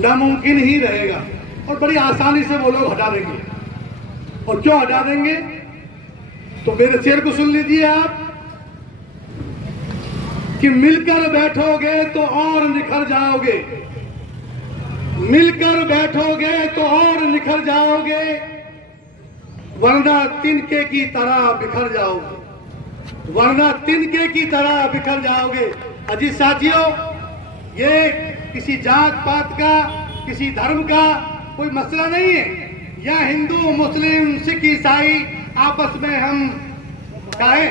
नामुमकिन ही रहेगा और बड़ी आसानी से वो लोग हटा देंगे। और क्यों हटा देंगे? तो मेरे शेर को सुन लीजिए आप कि मिलकर बैठोगे तो और निखर जाओगे, मिलकर बैठोगे तो और निखर जाओगे, वरना तिनके की तरह बिखर जाओगे, वरना तिनके की तरह बिखर जाओगे। अजीज साथियों, ये किसी जात पात का, किसी धर्म का कोई मसला नहीं है। यह हिंदू, मुस्लिम, सिख, ईसाई आपस में हम कहे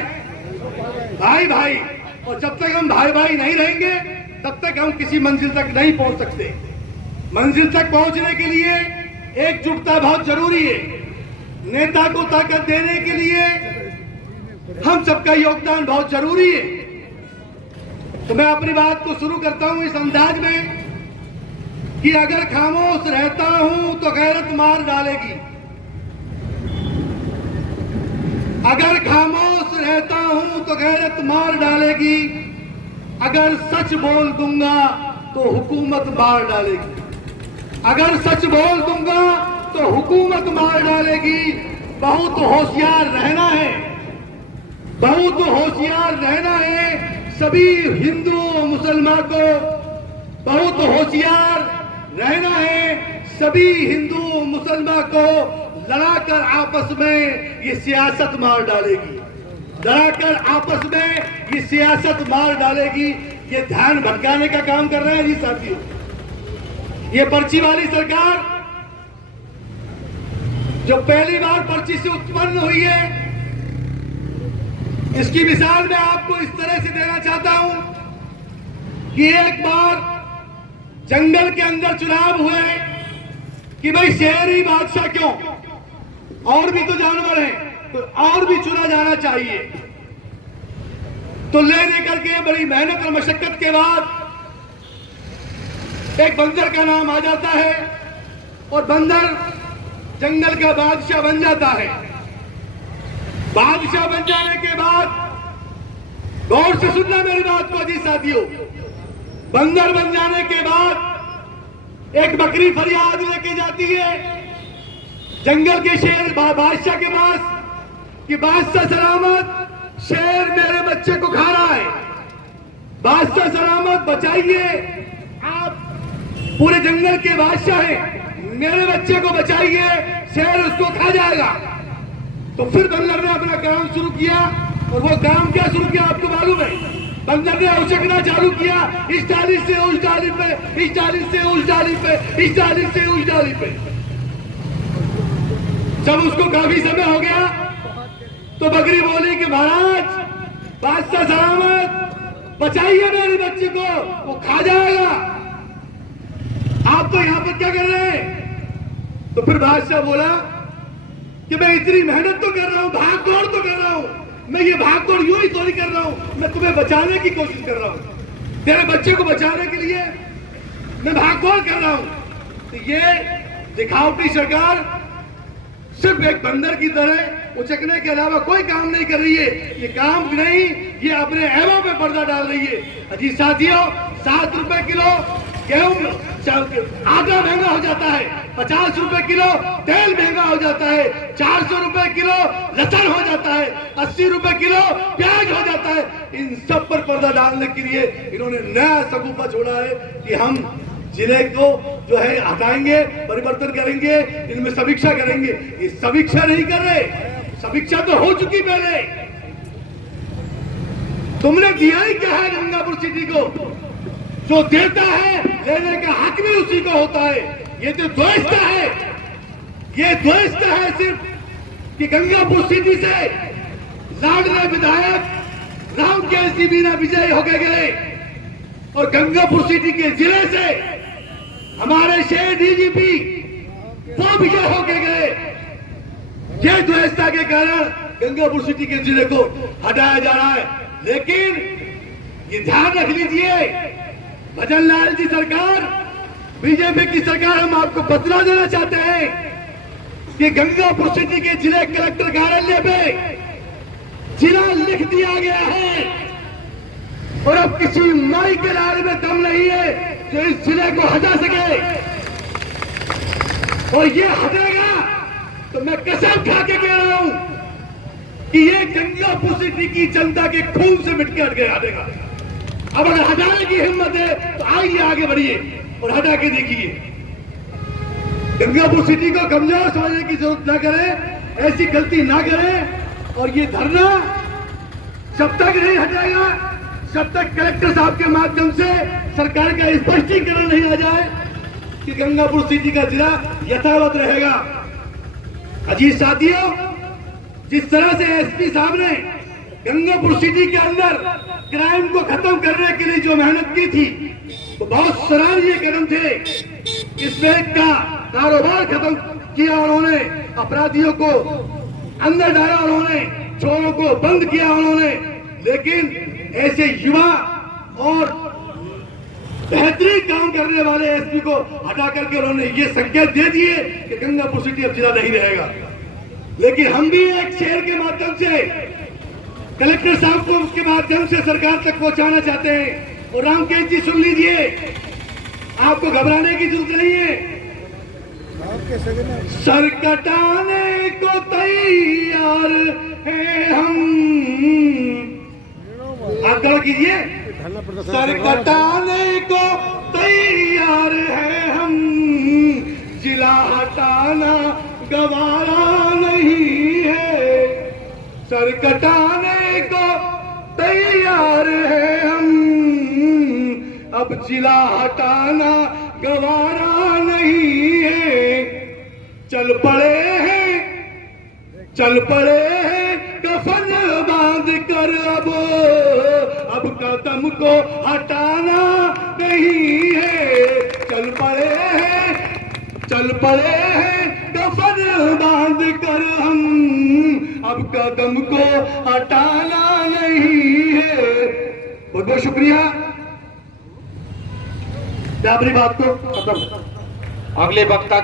भाई भाई, और जब तक हम भाई भाई नहीं रहेंगे तब तक हम किसी मंजिल तक नहीं पहुंच सकते। मंजिल तक पहुंचने के लिए एकजुटता बहुत जरूरी है। नेता को ताकत देने के लिए हम सबका योगदान बहुत जरूरी है। तो मैं अपनी बात को शुरू करता हूं इस अंदाज में कि अगर खामोश रहता हूं तो गैरत मार डालेगी, अगर खामोश रहता हूं तो गैरत मार डालेगी, अगर सच बोल दूंगा तो हुकूमत मार डालेगी, अगर सच बोल दूंगा तो हुकूमत मार डालेगी। बहुत होशियार रहना है, बहुत होशियार रहना है सभी हिंदू मुसलमान को, बहुत होशियार रहना है सभी हिंदू मुसलमान को। लड़ाकर आपस में ये सियासत मार डालेगी, लड़ाकर आपस में ये सियासत मार डालेगी। ये ध्यान भटकाने का काम कर रहे हैं जी साथियों। ये पर्ची वाली सरकार जो पहली बार पर्ची से उत्पन्न हुई है, इसकी मिसाल मैं आपको इस तरह से देना चाहता हूं कि एक बार जंगल के अंदर चुनाव हुए कि भाई शेर ही बादशाह क्यों, और भी तो जानवर हैं, तो और भी चुना जाना चाहिए। तो ले लेकर के बड़ी मेहनत और मशक्कत के बाद एक बंदर का नाम आ जाता है और बंदर जंगल का बादशाह बन जाता है। बादशाह बन जाने के बाद गौर से सुनना मेरी बात को जी साथियों, बंदर बन जाने के बाद एक बकरी फरियाद लेके जाती है जंगल के शेर बादशाह के पास कि बादशाह सलामत, शेर मेरे बच्चे को खा रहा है, बादशाह सलामत बचाइए, आप पूरे जंगल के बादशाह हैं, मेरे बच्चे को बचाइए, शेर उसको खा जाएगा। तो फिर बंदर ने अपना काम शुरू किया, और वो काम क्या शुरू किया आपको मालूम है? बंदर ने उछकना चालू किया, इस डाली से उस डाली पे, इस डाली से उस डाली पे, इस डाली से उस डाली पे। जब उसको काफी समय हो गया तो बकरी बोली कि महाराज बादशाह सलामत, बचाइए मेरे बच्चे को, वो खा जाएगा, आप तो यहां पर क्या कर रहे हैं? तो फिर बादशाह बोला कि मैं इतनी मेहनत तो कर रहा हूं, भाग दौड़ तो कर रहा हूं, मैं ये भाग दौड़ यूं ही थोड़ी कर रहा हूं, मैं तुम्हें बचाने की कोशिश कर रहा हूं, तेरे बच्चे को बचाने के लिए मैं भाग दौड़ कर रहा हूं। तो ये दिखावटी सरकार सिर्फ एक बंदर की तरह उचकने के अलावा कोई काम नहीं कर रही है। ये काम नहीं, ये अपने ऐबों पे पर्दा डाल रही है। अजी साथियों, 7 रुपए किलो गेहूं, आटा महंगा हो जाता है, 50 रुपए किलो तेल महंगा हो जाता है, 400 रुपए किलो लहसुन हो जाता है, 80 रुपए किलो प्याज हो जाता है। इन सब पर पर्दा डालने के लिए इन्होंने नया सगुफा छोड़ा है कि हम जिले को जो है हटाएंगे, परिवर्तन करेंगे, इनमें समीक्षा करेंगे। ये समीक्षा नहीं कर रहे, समीक्षा तो हो चुकी पहले। तुमने दिया ही क्या है गंगापुर सिटी को? जो देता है लेने का हक भी उसी को होता है। ये तो द्वेषता है, ये द्वेषता है सिर्फ कि गंगापुर सिटी से लाडले विधायक राम केसी मीना विजय होके गए और गंगापुर सिटी के जिले से हमारे शेर डीजीपी वो विजय होके गए। ये द्वेषता के कारण गंगापुर सिटी के जिले को हटाया जा रहा है। लेकिन ये ध्यान रख लीजिए, भजन लाल जी सरकार, बीजेपी की सरकार, हम आपको बतला देना चाहते हैं कि गंगापुर सिटी के जिले कलेक्टर कार्यालय पे जिला लिख दिया गया है और अब किसी माई के लाल में दम नहीं है जो इस जिले को हटा सके। और ये हटेगा तो मैं कसम खा के कह रहा हूं कि ये गंगापुर सिटी की जनता के खून से मिट के हटेगा। अब अगर हटाने की हिम्मत है तो आइए आगे बढ़िए और हटा के देखिए। गंगापुर सिटी को कमजोर समझने की जरूरत ना करें, ऐसी गलती ना करें। और ये धरना जब तक नहीं हटेगा, जब तक कलेक्टर साहब के माध्यम से सरकार का स्पष्टीकरण नहीं आ जाए कि गंगापुर सिटी का जिला यथावत रहेगा। अजीत साथियों, जिस तरह से एसपी साहब ने गंगापुर सिटी के अंदर क्राइम को खत्म करने के लिए जो मेहनत की थी वो बहुत सराहनीय कदम थे। इस बैंक का कारोबार खत्म किया उन्होंने, अपराधियों को अंदर डाला उन्होंने, चोरों को बंद किया उन्होंने। लेकिन ऐसे युवा और बेहतरीन काम करने वाले एसपी को हटा करके उन्होंने ये संकेत दे दिए कि गंगापुर सिटी अब जिला नहीं रहेगा। लेकिन हम भी एक शेयर के माध्यम से कलेक्टर साहब को उसके माध्यम से सरकार तक पहुंचाना चाहते हैं। और रामकेश जी सुन लीजिए, आपको घबराने की जरूरत नहीं है। सर कटाने को तैयार है हम, आप गौर कीजिए, सर कटाने को तैयार है हम, जिला हटाना गवारा नहीं है। सर कटाने को तैयार है हम, अब जिला हटाना गवारा नहीं है। चल पड़े हैं कफन बांध कर अब कदम को हटाना नहीं है। चल पड़े हैं कफन बांध कर हम, अब कदम को हटाना नहीं है। बहुत बहुत शुक्रिया। मैं अपनी बात को खत्म। अगले वक्ता